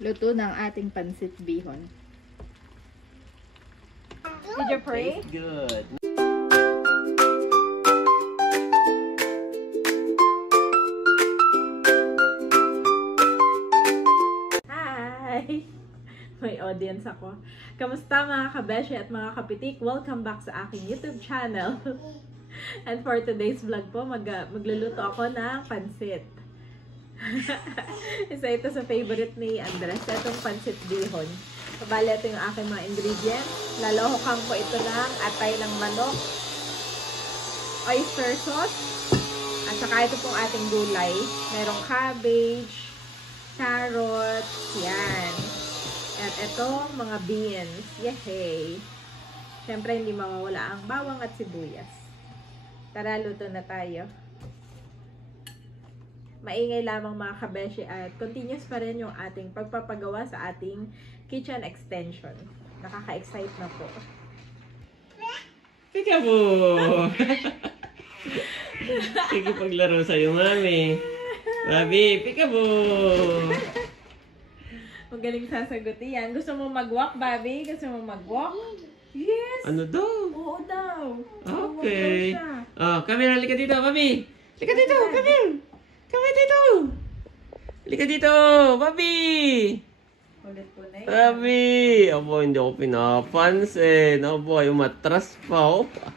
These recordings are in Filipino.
Luto ng ating pansit bihon. Did you pray? Tastes good. Hi! May audience ako. Kamusta mga kabeshi at mga kapitik? Welcome back sa aking YouTube channel. And for today's vlog po, magluluto ako ng pansit. Isa ito sa favorite ni Andres. Itong pansit bihon. Bale, ito yung aking mga ingredients. Lalohokan ko ito ng atay ng manok, oyster sauce, at saka ito pong ating gulay. Merong cabbage, carrots, yan. At itong mga beans. Yehey! Siyempre, hindi mawawala ang bawang at sibuyas. Tara, luto na tayo. Maingay lamang mga kabeshi at continuous pa rin yung ating pagpapagawa sa ating kitchen extension. Nakaka-excite na po. Peekaboo! Sige paglaro sa'yo, mami. Babi, peekaboo! Magaling sasagutin yan. Gusto mo mag-walk, Bobby? Gusto mo mag-walk? Yes! Ano daw? Oo daw. Okay. Oh, come here, halika dito, Babi. Halika dito, come here. Come here dito. Halika dito, Babi. Ulit po na yan. Babi. Abo, hindi ako pinapansin. Abo, ay umatras pa. Opa.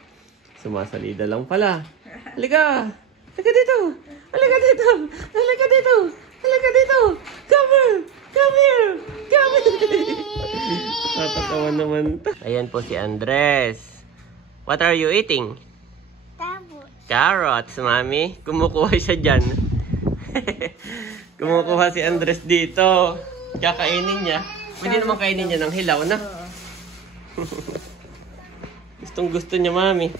Sumasalida lang pala. Halika. Halika dito. Halika dito. Halika dito. Halika dito. Come here. Come here. Come here. Natatawa naman. Ayan po si Andres. What are you eating? Carrots, mami. Kumukuha siya dyan. Kumukuha si Andres dito. Kakainin niya. Pwede naman kainin niya ng hilaw na. Gustong gusto niya, mami.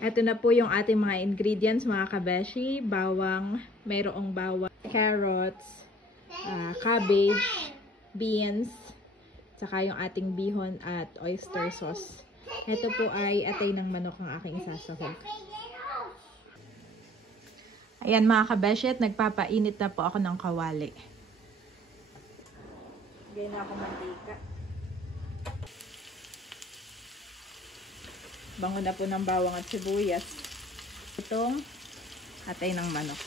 Ito na po yung ating mga ingredients, mga kabeshi. Bawang, mayroong bawang, carrots, cabbage, beans, saka yung ating bihon at oyster sauce. Ito po ay atay ng manok ang aking isasahog. Ayan mga kabeshi, at nagpapainit na po ako ng kawali. Lagyan na ako mantika. Bango na po ng bawang at sibuyas. Itong atay ng manok.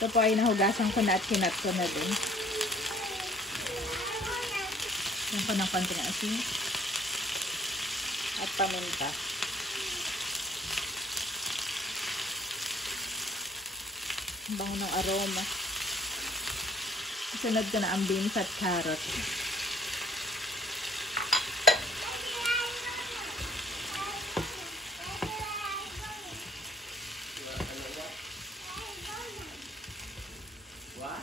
Ito po ay nahugasan ko na at kinat ko na din. Yan ko ng konting asin. At paminta. Bango ng aroma. Sunod ko na ang beans at carrot. What?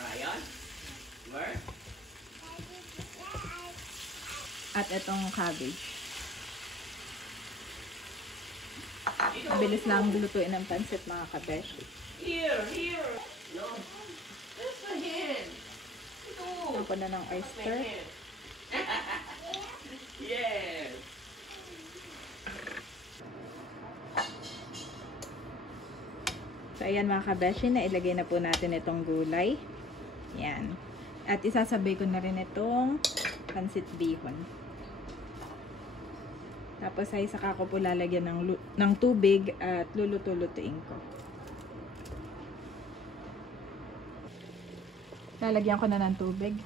Ryan? Where? At itong cabbage. Mabilis lang lutuin ng pansit mga kabeshi. Here, here. No. That's my hand. No. Ako na ng oyster. Yes. So ayan mga kabeshi, na ilagay na po natin itong gulay. Yan. At isasabay ko na rin itong pansit bihon. Tapos ay saka ko po lalagyan ng tubig at luluto-lutuin ko. Lalagyan ko na ng tubig.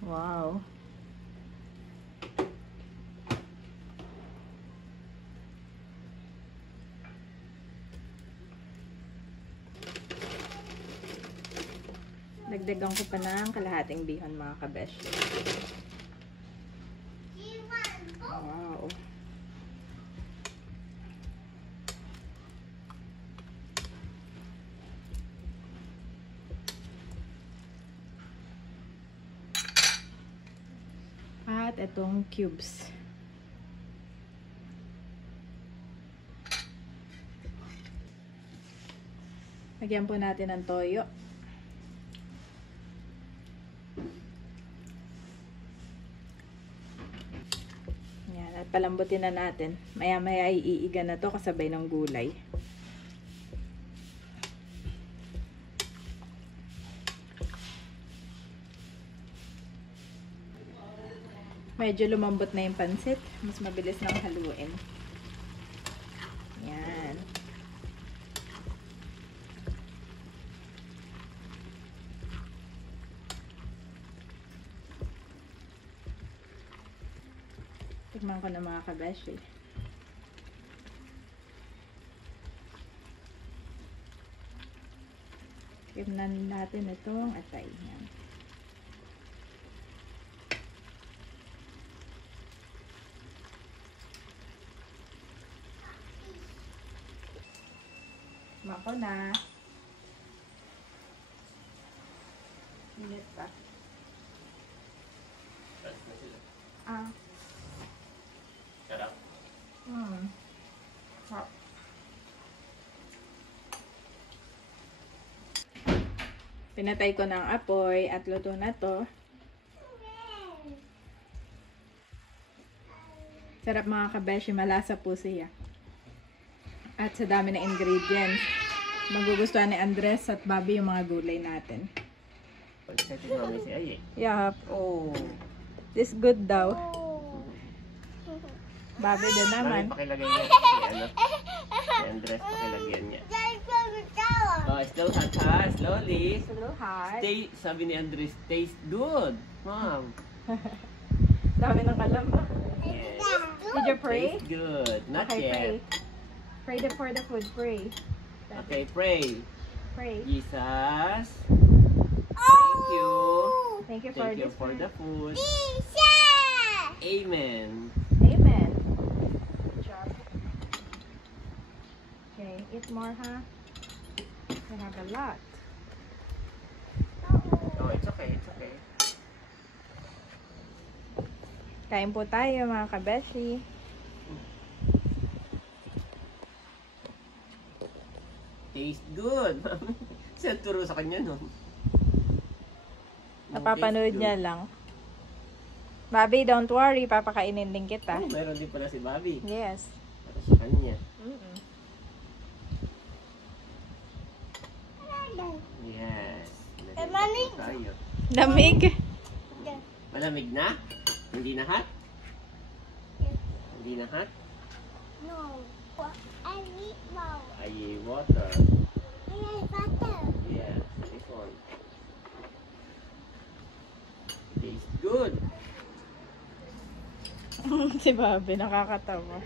Wow. Dagdagan ko pa ng kalahating bihon mga kabesh. Wow. At itong cubes. Lagyan po natin ng toyo. Yan, at palambutin na natin. Maya-maya iiga na to kasabay ng gulay. Medyo lumambot na yung pansit. Mas mabilis nang haluin. Yan. Tikman ko na mga kabeshi. Tikman natin itong atay. Yan. Tikman ko na. Init pa. Ah. Sarap. Sarap. Pinatay ko ng apoy at luto na to. Sarap mga kabeshi, malasa po siya. At sa dami ng ingredients, magugustuhan ni Andres at Bobby yung mga gulay natin. Excited mami si Ay. Yup. Oh. This good daw. Bobby din naman. Mami, pakilagay niya. Si Andres, pakilagyan niya. Oh, slow hot ha. Slowly. It's a little hot. Sabi ni Andres, taste good. Mom. Dami ng kalam. Yes. Did you pray? Taste good. Not Okay, pray. yet. Pray for the food. Pray. Okay, pray. Pray. Jesus. Thank you. Thank you for Thank you this for food. the food. Amen. Amen. Good job. Okay, eat more, huh? We have a lot. Oh, it's okay. It's okay. Kain po tayo mga kabeshi. Taste good. Siya turo sa kanya, no? Napapanood niya lang. Bobby, don't worry. Papakainin din kita. Oh, meron din pala si Bobby. Yes. Para sa kanya. Yes. Malamig. Tayo. Lamig. Malamig na? Hindi na hot? Hindi na hot? No. I need more. Ay, water. I need butter. Yeah, this one. Tastes good. Si Bobby, nakakatawa.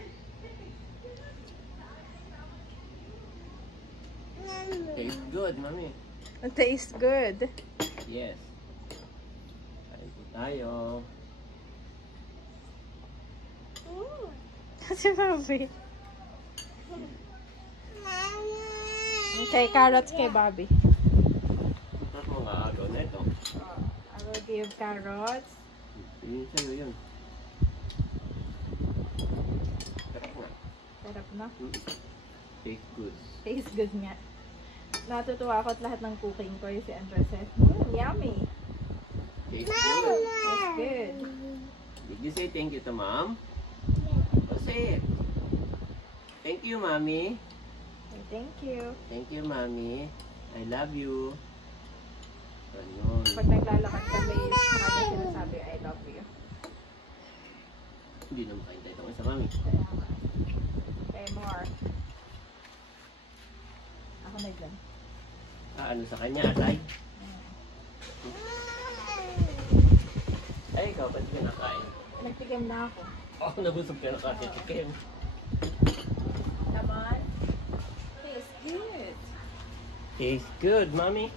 Tastes good, mami. It tastes good. Yes. Kain po tayo. Si Bobby. Okay, carrots kay Bobby. Tapos mga agaw na ito. I will give carrots. Yun sa'yo yun. Sarap nga. Sarap na. Tastes good. Tastes good nga. Natutuwa ako at lahat ng cooking ko si Andres says, yummy. Tastes good. It's good. Did you say thank you to mom? Oh, say it. Thank you, mommy. Okay, thank you. Thank you, mommy. I love you. Ganun. Pag naglalakad kami, sa kanya sinasabi, I love you. Hindi naman kain tayo sa mami. Okay, more. Ako na dyan. Ano sa kanya, atay? Ay, ikaw, ba't ka nakain? Nagtigam na ako. Oh, nabusog ka na kasi chicken. Come on. Tastes good. Tastes good, mommy.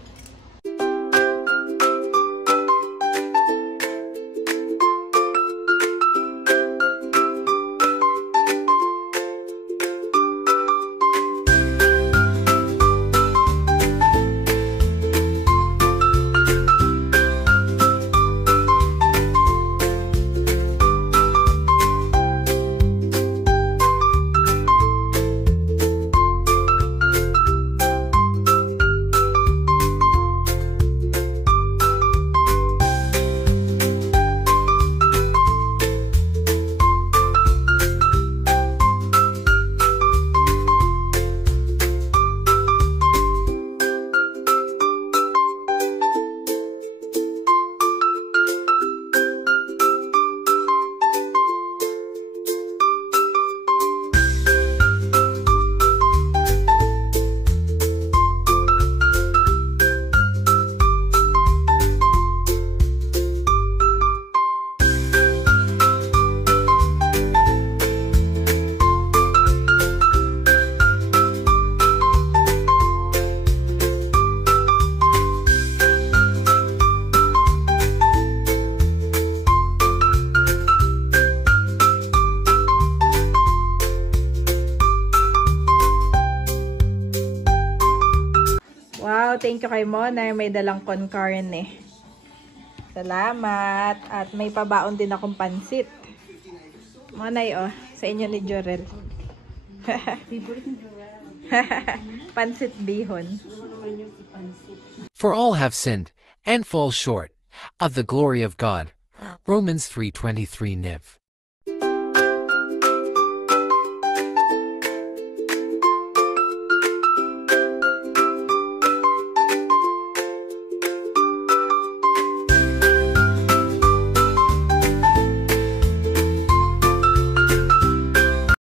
thank you kay Mona. May dalang con carne. Salamat. At may pabaon din akong pansit. Monay, oh. Sa inyo ni Jorel. Pansit bihon. For all have sinned and fall short of the glory of God. Romans 3:23 Niv.